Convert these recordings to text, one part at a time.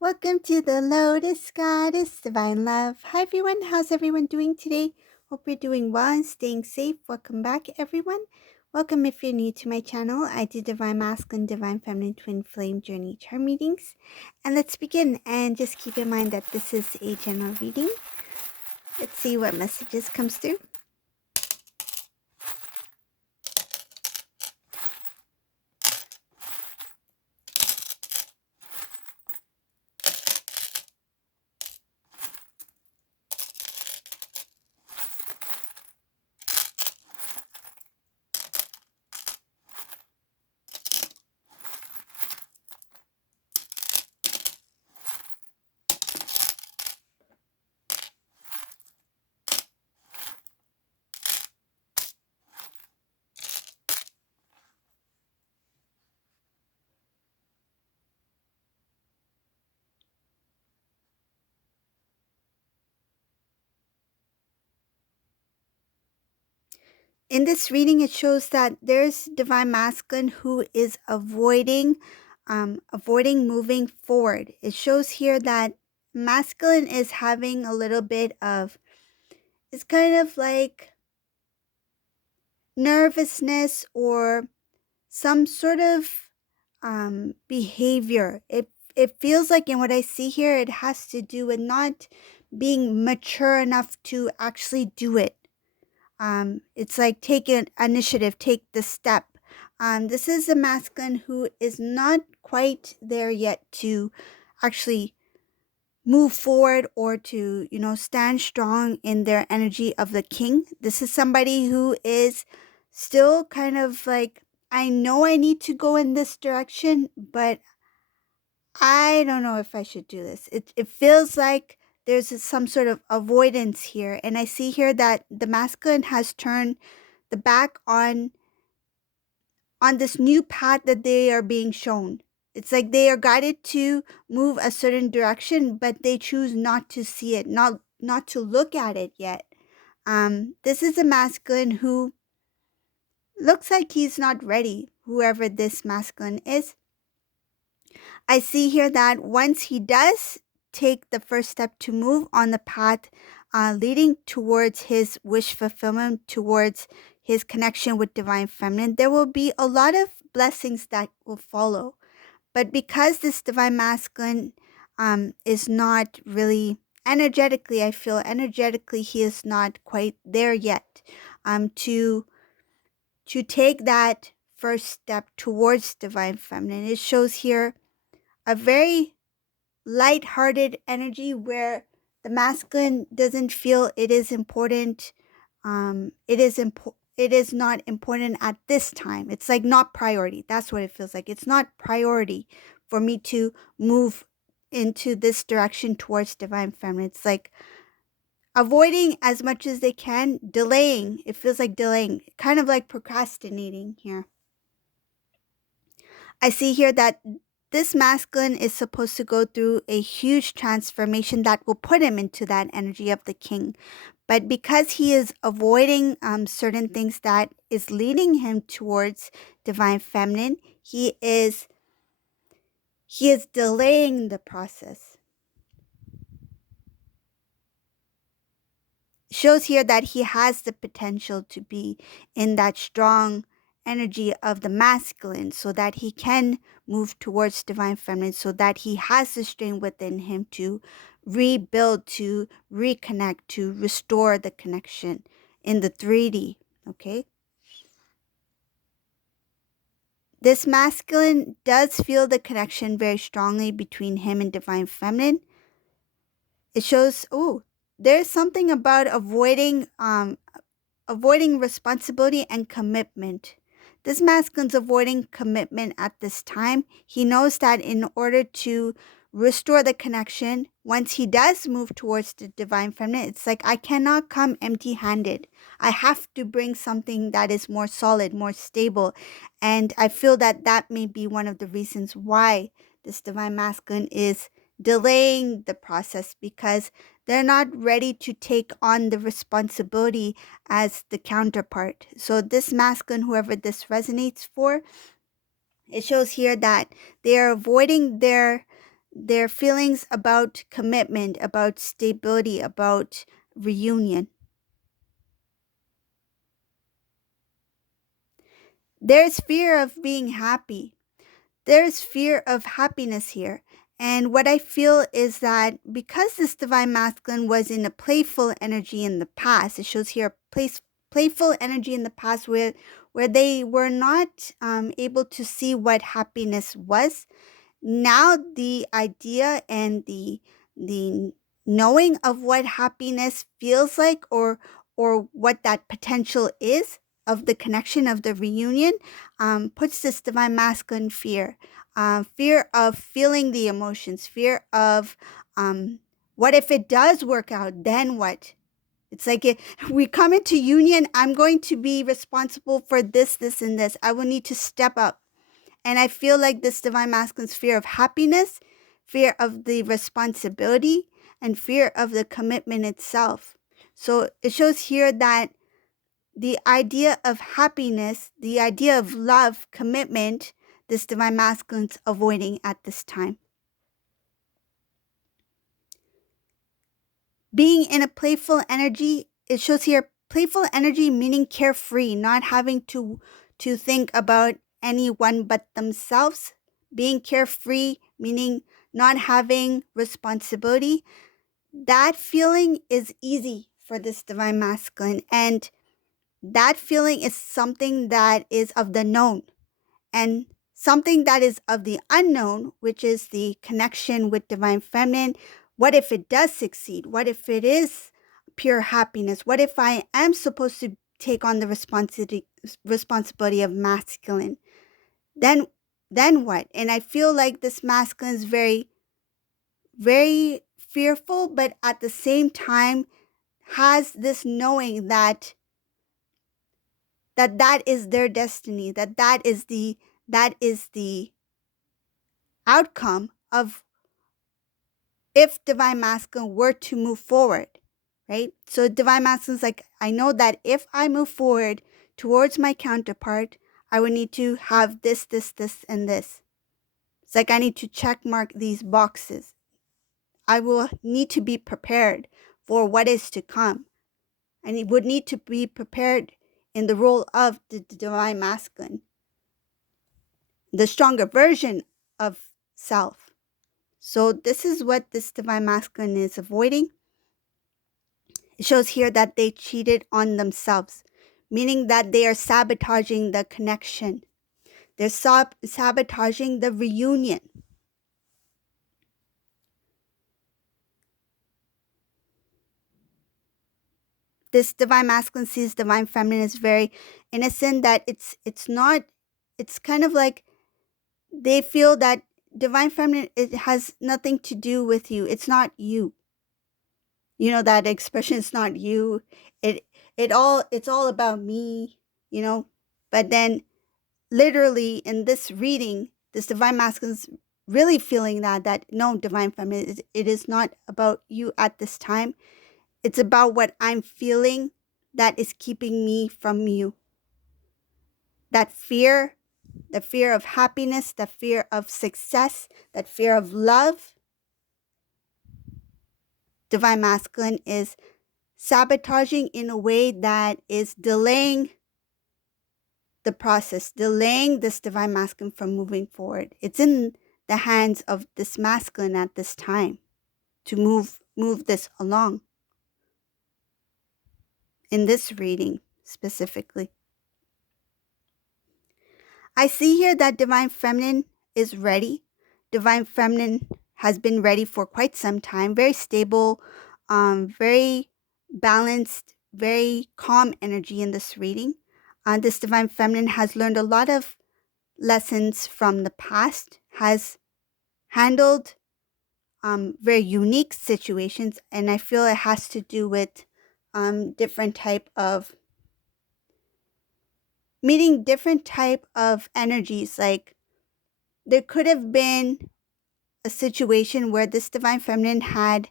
Welcome to the Lotus Goddess Divine Love. Hi everyone, how's everyone doing today? Hope you're doing well and staying safe. Welcome back everyone. Welcome if you're new to my channel. I do Divine Masculine, Divine Feminine, Twin Flame Journey Chart readings. And let's begin, and just keep in mind that this is a general reading. Let's see what messages comes through. In this reading, it shows that there's Divine Masculine who is avoiding moving forward. It shows here that masculine is having a little bit of, it's kind of like nervousness or some sort of behavior. It feels like, in what I see here, it has to do with not being mature enough to actually do it. It's like take an initiative, take the step. This is a masculine who is not quite there yet to actually move forward or to, stand strong in their energy of the king. This is somebody who is still kind of like, I know I need to go in this direction, but I don't know if I should do this. It feels like there's some sort of avoidance here. And I see here that the masculine has turned the back on this new path that they are being shown. It's like they are guided to move a certain direction, but they choose not to see it, not to look at it yet. This is a masculine who looks like he's not ready, whoever this masculine is. I see here that once he does take the first step to move on the path leading towards his wish fulfillment, towards his connection with Divine Feminine, there will be a lot of blessings that will follow. But because this Divine Masculine is not really energetically, I feel energetically he is not quite there yet to take that first step towards Divine Feminine. It shows here a very light-hearted energy where the masculine doesn't feel it is important. It is not important at this time. It's like not priority. That's what it feels like. It's not priority for me to move into this direction towards Divine Feminine. It's like avoiding as much as they can, delaying. It feels like delaying, kind of like procrastinating here. I see here that this masculine is supposed to go through a huge transformation that will put him into that energy of the king. But because he is avoiding certain things that is leading him towards Divine Feminine, he is delaying the process. Shows here that he has the potential to be in that strong energy of the masculine so that he can move towards Divine Feminine, so that he has the strength within him to rebuild, to reconnect, to restore the connection in the 3D, okay? This masculine does feel the connection very strongly between him and Divine Feminine. It shows, there's something about avoiding responsibility and commitment. This masculine's avoiding commitment at this time. He knows that in order to restore the connection, once he does move towards the Divine Feminine, it's like, I cannot come empty-handed. I have to bring something that is more solid, more stable. And I feel that that may be one of the reasons why this Divine Masculine is delaying the process, because they're not ready to take on the responsibility as the counterpart. So this masculine, whoever this resonates for, it shows here that they are avoiding their their feelings about commitment, about stability, about reunion. There's fear of being happy. There's fear of happiness here. And what I feel is that because this divine masculine was in a playful energy in the past, it shows here playful energy in the past where they were not able to see what happiness was. Now the idea and the knowing of what happiness feels like, or what that potential is of the connection of the reunion, puts this divine masculine fear, fear of feeling the emotions, fear of what if it does work out, then what? It's like we come into union, I'm going to be responsible for this and this, I will need to step up. And I feel like this divine masculine's fear of happiness, fear of the responsibility, and fear of the commitment itself. So it shows here that the idea of happiness, the idea of love, commitment, this divine masculine's avoiding at this time. Being in a playful energy, it shows here playful energy meaning carefree, not having to think about anyone but themselves. Being carefree meaning not having responsibility. That feeling is easy for this divine masculine, and that feeling is something that is of the known, and something that is of the unknown, which is the connection with divine feminine. What if it does succeed? What if it is pure happiness? What if I am supposed to take on the responsibility of masculine? Then what? And I feel like this masculine is very, very fearful, but at the same time has this knowing that that is their destiny, that is the outcome of if divine masculine were to move forward, right? So divine masculine is like, I know that if I move forward towards my counterpart, I would need to have this, and this. It's like I need to check mark these boxes. I will need to be prepared for what is to come. And it would need to be prepared in the role of the divine masculine, the stronger version of self. So this is what this divine masculine is avoiding. It shows here that they cheated on themselves, meaning that they are sabotaging the connection. They're sabotaging the reunion. This divine masculine sees divine feminine is very innocent, that it's not, it's kind of like they feel that divine feminine, it has nothing to do with you. It's not you. You know that expression, it's not you. It's all about me, you know. But then literally in this reading, this divine masculine's really feeling that no, divine feminine, it is not about you at this time. It's about what I'm feeling that is keeping me from you. That fear, the fear of happiness, the fear of success, that fear of love. Divine masculine is sabotaging in a way that is delaying the process, delaying this divine masculine from moving forward. It's in the hands of this masculine at this time to move this along. In this reading specifically, I see here that divine feminine is ready. Divine feminine has been ready for quite some time, very stable, very balanced, very calm energy in this reading. This divine feminine has learned a lot of lessons from the past, has handled very unique situations, and I feel it has to do with different type of meeting different type of energies. Like there could have been a situation where this divine feminine had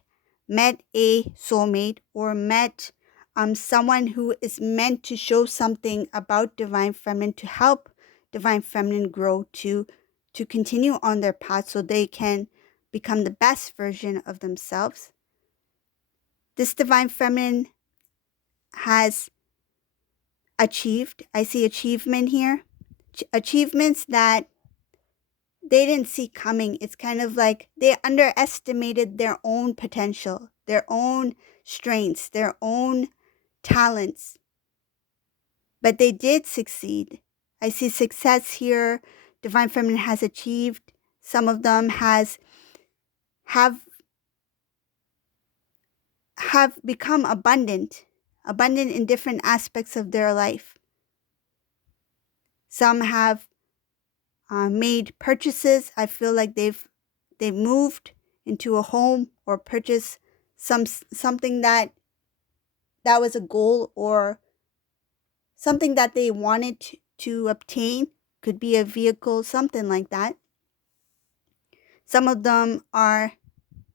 met a soulmate or met someone who is meant to show something about divine feminine, to help divine feminine grow, to continue on their path so they can become the best version of themselves. This divine feminine has achieved. I see achievement here. Achievements that they didn't see coming. It's kind of like they underestimated their own potential, their own strengths, their own talents, but they did succeed. I see success here. Divine feminine has achieved. Some of them have become abundant in different aspects of their life. Some have made purchases. I feel like they've moved into a home or purchased something that was a goal or something that they wanted to obtain. Could be a vehicle, something like that. Some of them are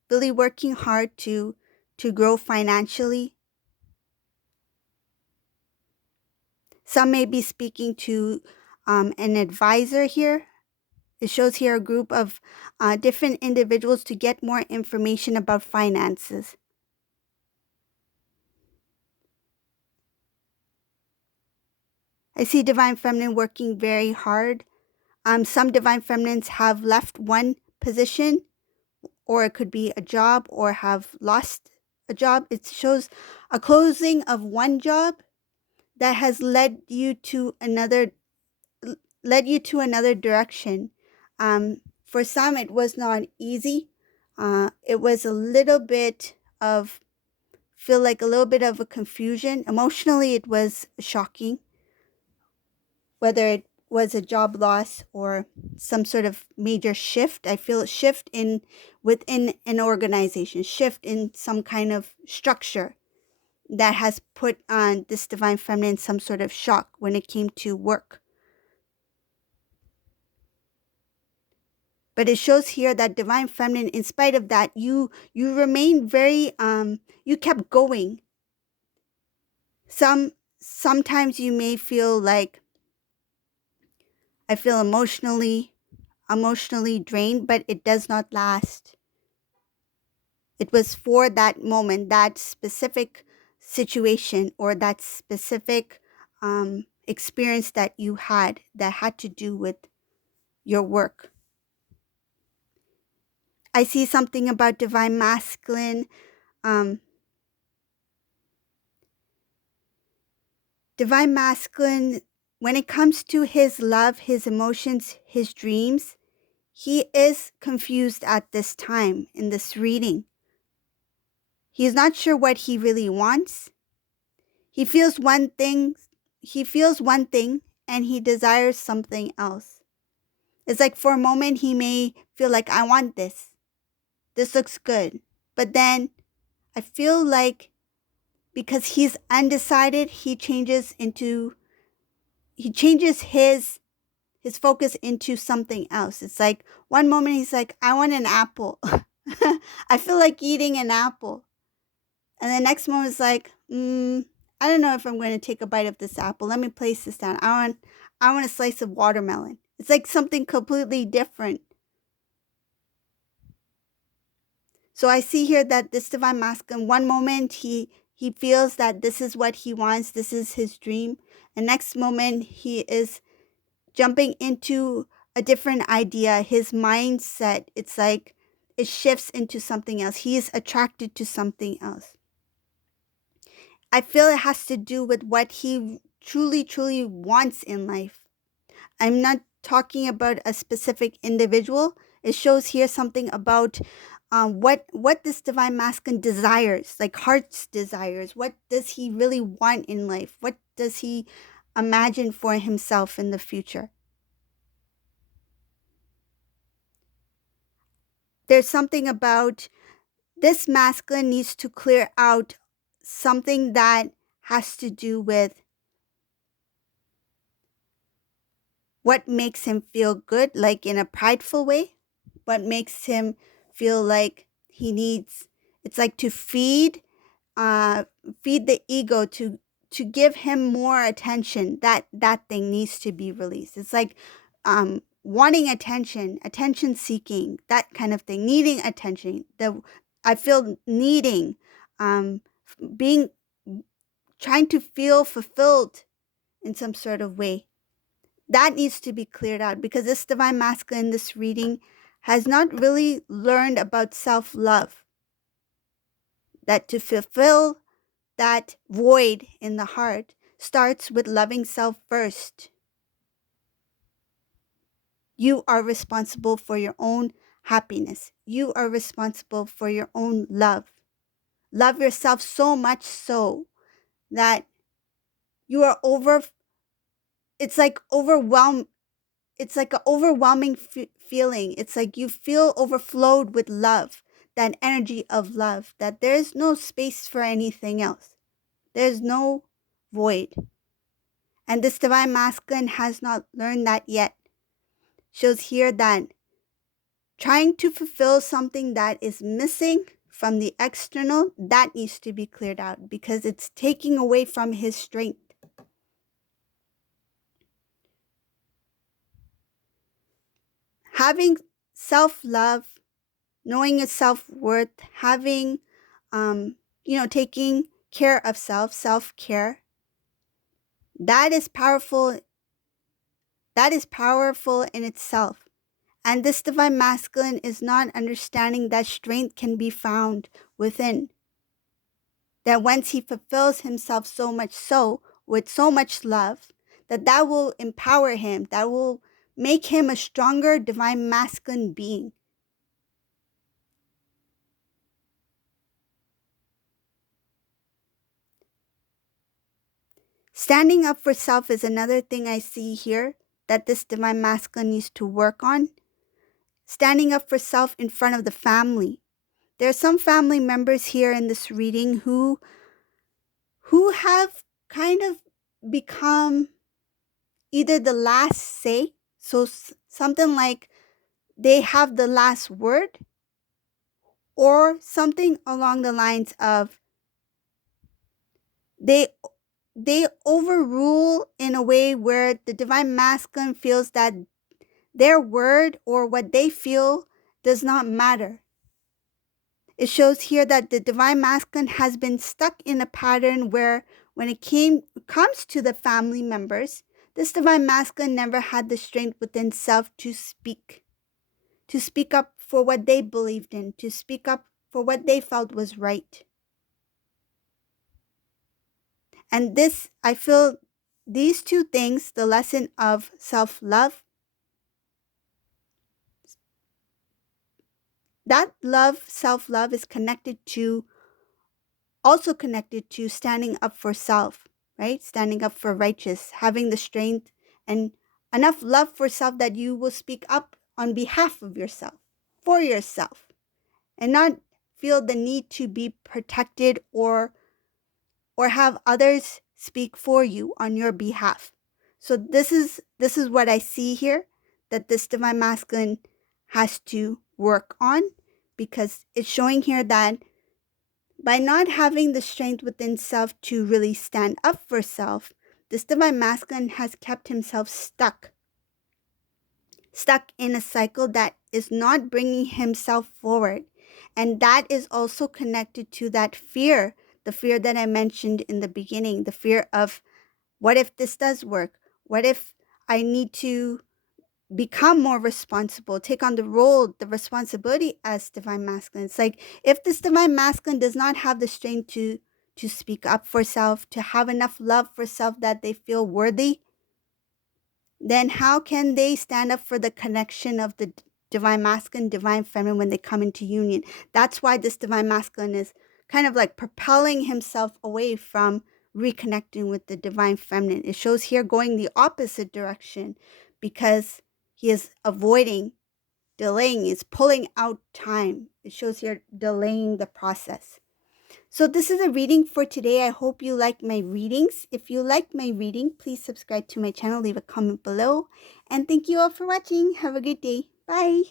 really working hard to grow financially. Some may be speaking to an advisor here. It shows here a group of different individuals to get more information about finances. I see divine feminine working very hard. Some divine feminines have left one position, or it could be a job, or have lost a job. It shows a closing of one job that has led you to another direction. For some, it was not easy. It was a little bit of feel like a little bit of a confusion. Emotionally, it was shocking, whether it was a job loss or some sort of major shift. I feel a shift within an organization, shift in some kind of structure that has put on this divine feminine some sort of shock when it came to work. But it shows here that divine feminine, in spite of that, you remain very you kept going. Sometimes you may feel like I feel emotionally drained, but it does not last. It was for that moment, that specific situation, or that specific experience that you had that had to do with your work. I see something about divine masculine. Divine masculine, when it comes to his love, his emotions, his dreams, he is confused at this time in this reading. He's not sure what he really wants. He feels one thing and he desires something else. It's like for a moment he may feel like, I want this. This looks good. But then I feel like because he's undecided, he changes his focus into something else. It's like one moment he's like, I want an apple. I feel like eating an apple. And the next moment is like, I don't know if I'm going to take a bite of this apple. Let me place this down. I want a slice of watermelon. It's like something completely different. So I see here that this divine masculine, one moment he feels that this is what he wants, this is his dream. And next moment he is jumping into a different idea. His mindset, it's like it shifts into something else. He is attracted to something else. I feel it has to do with what he truly, truly wants in life. I'm not talking about a specific individual. It shows here something about what this divine masculine desires, like heart's desires. What does he really want in life? What does he imagine for himself in the future? There's something about this masculine needs to clear out something that has to do with what makes him feel good, like in a prideful way, what makes him feel like he needs, it's like to feed the ego, to give him more attention. That thing needs to be released. It's like wanting attention, attention seeking, that kind of thing, needing attention. I feel needing, being, trying to feel fulfilled in some sort of way. That needs to be cleared out because this divine masculine in this reading has not really learned about self-love. That to fulfill that void in the heart starts with loving self first. You are responsible for your own happiness. You are responsible for your own love. Love yourself so much so that you are it's like overwhelmed. It's like an overwhelming feeling. It's like you feel overflowed with love, that energy of love, that there's no space for anything else. There's no void. And this divine masculine has not learned that yet. Shows here that trying to fulfill something that is missing from the external, that needs to be cleared out because it's taking away from his strength. Having self-love, knowing your self-worth, having, taking care of self-care, that is powerful. That is powerful in itself. And this divine masculine is not understanding that strength can be found within. That once he fulfills himself so much so, with so much love, that will empower him, that will make him a stronger divine masculine being. Standing up for self is another thing I see here that this divine masculine needs to work on. Standing up for self in front of the family. There are some family members here in this reading who have kind of become either the last say, so something like they have the last word, or something along the lines of they overrule in a way where the divine masculine feels that their word or what they feel does not matter. It shows here that the divine masculine has been stuck in a pattern where when it comes to the family members, this divine masculine never had the strength within self to speak up for what they believed in, to speak up for what they felt was right. And this, I feel, these two things, the lesson of self-love, that love, self-love is also connected to standing up for self, right? Standing up for righteous, having the strength and enough love for self that you will speak up on behalf of yourself, for yourself, and not feel the need to be protected or have others speak for you on your behalf. So this is what I see here that this divine masculine has to work on, because it's showing here that by not having the strength within self to really stand up for self, this divine masculine has kept himself stuck in a cycle that is not bringing himself forward. And that is also connected to that fear, the fear that I mentioned in the beginning, the fear of what if this does work? What if I need to become more responsible, take on the responsibility as divine masculine? It's like if this divine masculine does not have the strength to speak up for self, to have enough love for self that they feel worthy, then how can they stand up for the connection of the divine masculine, divine feminine when they come into union? That's why this divine masculine is kind of like propelling himself away from reconnecting with the divine feminine. It shows here going the opposite direction because he is avoiding, delaying, is pulling out time. It shows here delaying the process. So this is a reading for today. I hope you like my readings. If you like my reading, please subscribe to my channel, leave a comment below. And thank you all for watching. Have a good day. Bye.